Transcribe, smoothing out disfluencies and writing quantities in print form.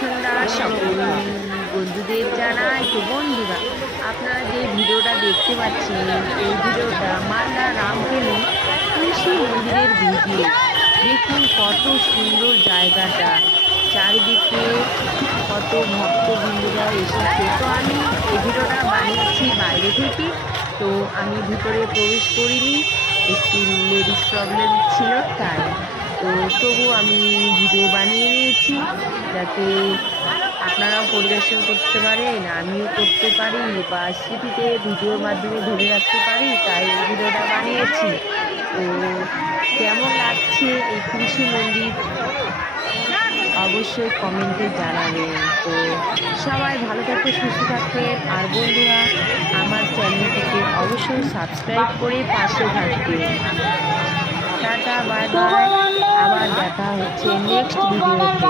সন্ধ্যা সকল বন্ধুদের জানাই। তো বন্ধুরা, আপনারা যে ভিডিওটা দেখতে পাচ্ছেন, এই ভিডিওটা মালদা রামকেলি তুলসী মন্দিরের ভিডিও। দেখুন কত সুন্দর জায়গাটা, চারিদিকে কত ভক্তবৃন্দরা এসেছে। তো আমি এই ভিডিওটা বানিয়েছি বাইরে থেকে, তো আমি ভিতরে প্রবেশ করিনি, একটু লেডিস প্রবলেম ছিল তাই। তো তবু আমি ভিডিও বানিয়ে নিয়েছি যাতে আপনারাও পরিদর্শন করতে পারেন, আমিও করতে পারি বা স্মৃতিতে ভিডিওর মাধ্যমে ধরে রাখতে পারি, তাই ভিডিওটা বানিয়েছি। তো কেমন লাগছে এই তুলসী মন্দির অবশ্যই কমেন্টে জানাবেন। তো সবাই ভালো থাকবে, সুস্থ থাকবেন, আর বন্ধুরা আমার চ্যানেলটিকে অবশ্যই সাবস্ক্রাইব করে পাশে থাকবেন। টাটা, বাই বাই, আবার দেখা হচ্ছে নেক্সট ভিডিওতে।